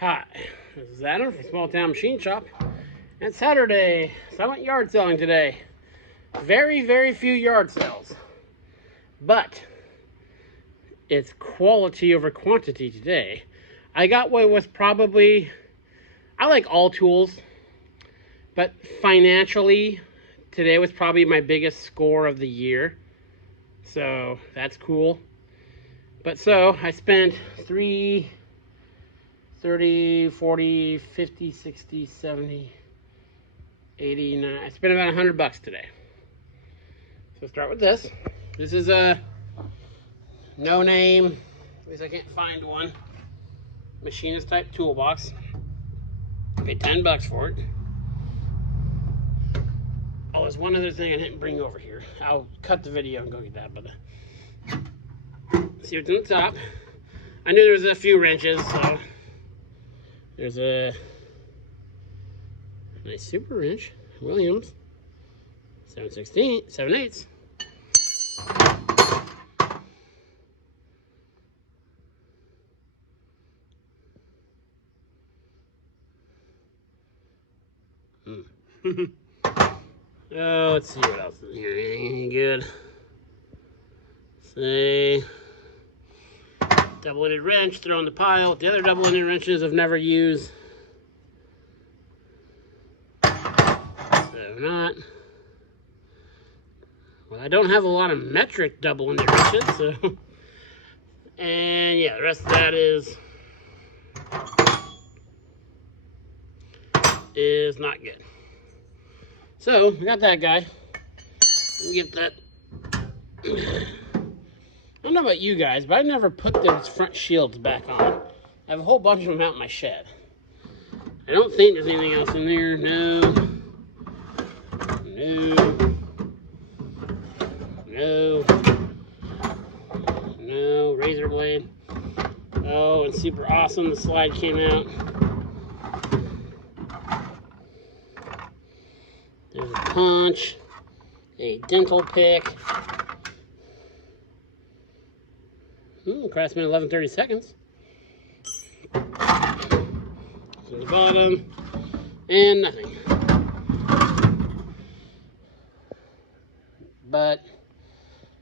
Hi, this is Adam from Small Town Machine Shop. And it's Saturday, so I went yard selling today. Very few yard sales. But it's quality over quantity today. I got what was probably, I like all tools, but financially, today was probably my biggest score of the year. So that's cool. But so I spent 30, 40, 50, 60, 70, 80, 90. I spent about $100 today. So start with this. This is a no name, at least I can't find one, machinist type toolbox. I paid $10 for it. Oh, there's one other thing I didn't bring over here. I'll cut the video and go get that, but see what's on the top. I knew there was a few wrenches, so there's a nice super wrench, Williams, 7/8. Oh, let's see what else is in here. Anything good? Say, double-ended wrench, throw in the pile. The other double-ended wrenches I've never used. So not. Well, I don't have a lot of metric double-ended wrenches, so. And yeah, the rest of that is not good. So, I got that guy. Let me get that. I don't know about you guys, but I never put those front shields back on. I have a whole bunch of them out in my shed. I don't think there's anything else in there. No, razor blade. Oh, and super awesome, the slide came out. There's a punch, a dental pick. Craftsman 11/32. To the bottom, and nothing. But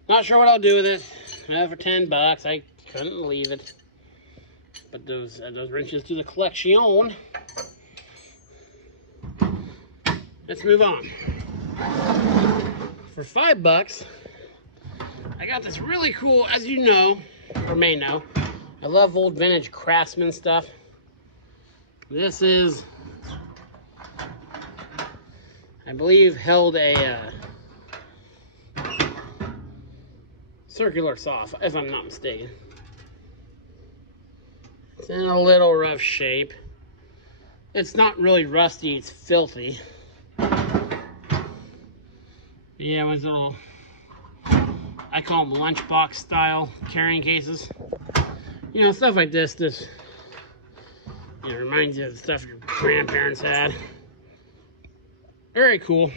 not sure what I'll do with it. For $10, I couldn't leave it. But those wrenches to the collection. Let's move on. For $5, I got this really cool, as you know, or may know, I love old vintage Craftsman stuff. This is, I believe, held a circular saw, if I'm not mistaken. It's in a little rough shape. It's not really rusty, it's filthy. Yeah, it was a little, I call them lunchbox style carrying cases. You know, stuff like this reminds you of the stuff your grandparents had. Very cool.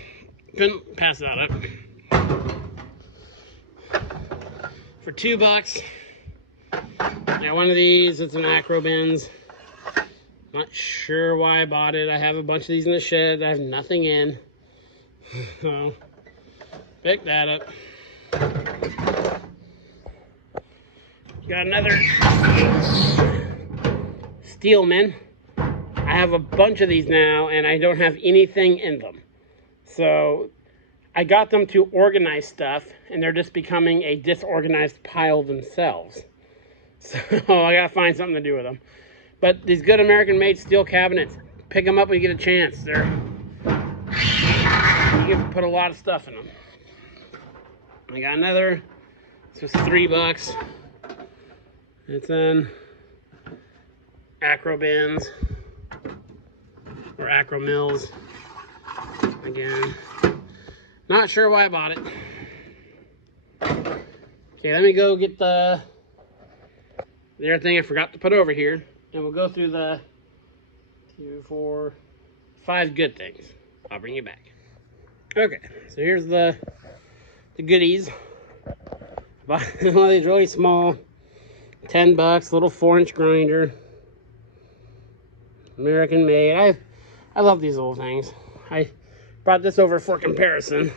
Couldn't pass that up. For $2, I got one of these. It's an Acrobins. Not sure why I bought it. I have a bunch of these in the shed. I have nothing in. So, pick that up. Got another Steelman. I have a bunch of these now, and I don't have anything in them. So, I got them to organize stuff, and they're just becoming a disorganized pile themselves. So, I gotta find something to do with them. But these good American-made steel cabinets, pick them up when you get a chance. You can put a lot of stuff in them. I got another. This was $3. It's an Acrobins or Acromills. Again, not sure why I bought it. Okay, let me go get the other thing I forgot to put over here, and we'll go through the 2, 4, 5 good things. I'll bring you back. Okay, so here's the goodies. Bought one of these really small, $10, little 4-inch grinder. American made. I love these little things. I brought this over for comparison.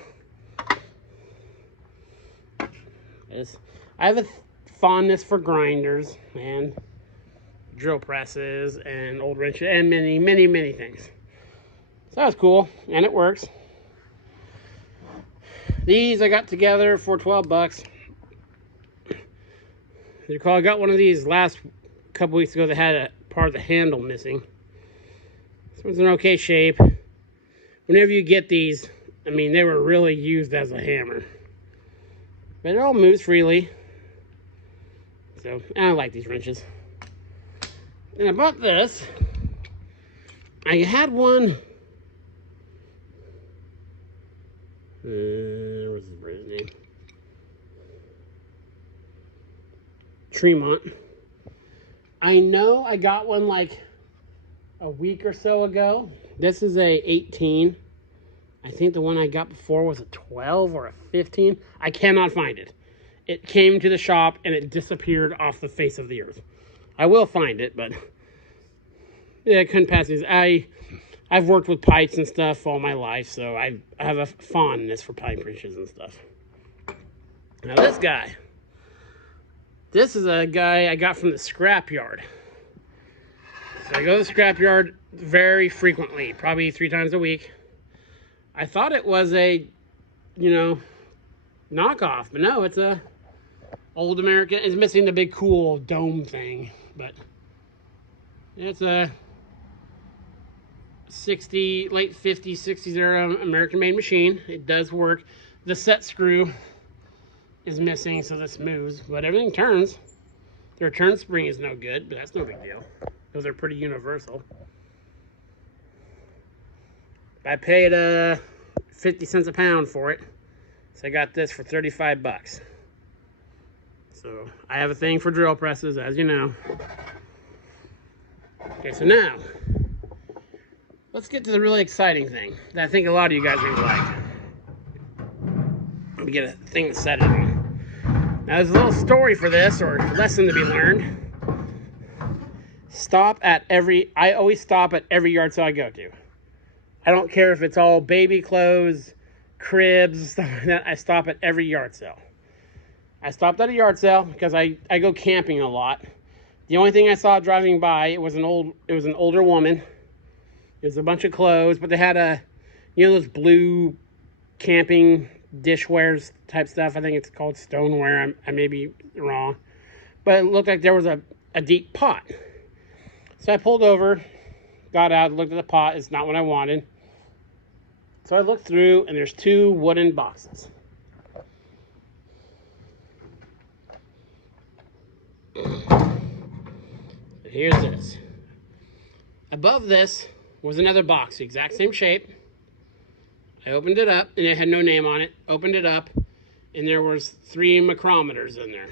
I have a fondness for grinders and drill presses and old wrenches and many, many, many things. So that's cool, and it works. These I got together for 12 bucks. You recall I got one of these last couple weeks ago that had a part of the handle missing. This one's in okay shape. Whenever you get these, I mean, they were really used as a hammer. But it all moves freely. So, I like these wrenches. And I bought this. I had one. What's his brand's name? Tremont. I know I got one like a week or so ago. This is a 18. I think the one I got before was a 12 or a 15. I cannot find it. It came to the shop and it disappeared off the face of the earth. I will find it, but yeah, I couldn't pass these. I've worked with pipes and stuff all my life, so I have a fondness for pipe wrenches and stuff. Now this guy. This is a guy I got from the scrapyard. So I go to the scrapyard very frequently, probably 3 times a week. I thought it was a, knockoff, but no, it's a old American. It's missing the big cool dome thing, but it's a late 50s, 60s era American-made machine. It does work. The set screw is missing, so this moves, but everything turns. The return spring is no good, but that's no big deal. Those are pretty universal. I paid 50 cents a pound for it, so I got this for 35 bucks. So I have a thing for drill presses, as you know. Okay, so now let's get to the really exciting thing that I think a lot of you guys are going to like. Let me get a thing to set it on. Now there's a little story for this, or lesson to be learned. I always stop at every yard sale I go to. I don't care if it's all baby clothes, cribs, stuff like that. I stop at every yard sale. I stopped at a yard sale because I go camping a lot. The only thing I saw driving by, it was an older woman. It was a bunch of clothes, but they had those blue camping dishwares type stuff. I think it's called stoneware. I may be wrong. But it looked like there was a deep pot. So I pulled over, got out, looked at the pot. It's not what I wanted. So I looked through, and there's 2 wooden boxes. Here's this. Above this was another box, the exact same shape. I opened it up, and it had no name on it. Opened it up, and there was 3 micrometers in there.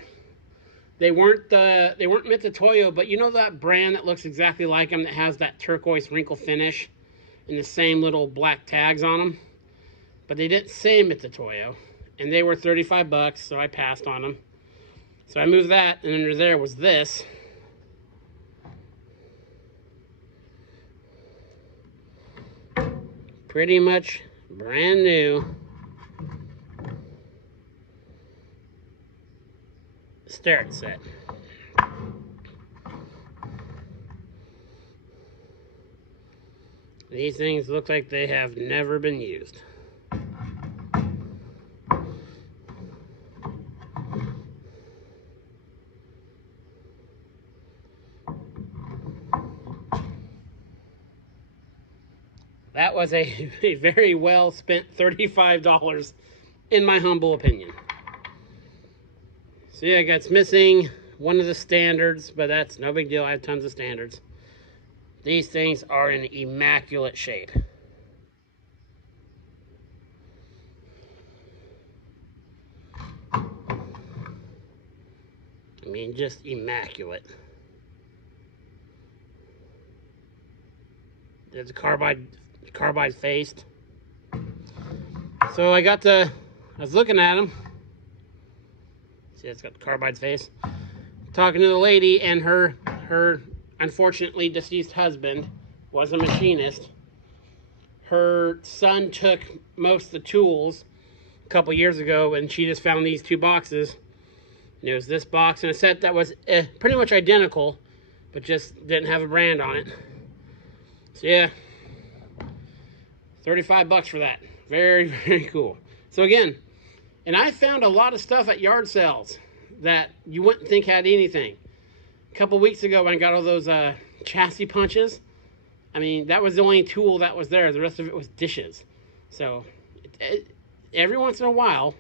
They weren't Mitutoyo, but you know that brand that looks exactly like them that has that turquoise wrinkle finish and the same little black tags on them? But they didn't say Mitutoyo, and they were 35 bucks, so I passed on them. So I moved that, and under there was this. Pretty much brand new Starrett set. These things look like they have never been used. That was a very well spent $35, in my humble opinion. So yeah, it's missing one of the standards, but that's no big deal. I have tons of standards. These things are in immaculate shape. I mean, just immaculate. There's a carbide faced. So I was looking at them. See, it's got the carbide face. Talking to the lady and her unfortunately deceased husband was a machinist. Her son took most of the tools a couple years ago, and she just found these 2 boxes. And it was this box and a set that was pretty much identical, but just didn't have a brand on it. So yeah, $35 for that. Very, very cool. So again, and I found a lot of stuff at yard sales that you wouldn't think had anything. A couple weeks ago when I got all those chassis punches, I mean, that was the only tool that was there. The rest of it was dishes. So every once in a while,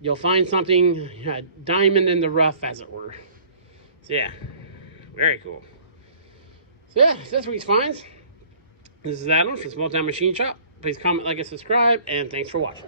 you'll find something, a diamond in the rough, as it were. So yeah, very cool. So yeah, this week's finds. This is Adam from Small Town Machine Shop. Please comment, like, and subscribe, and thanks for watching.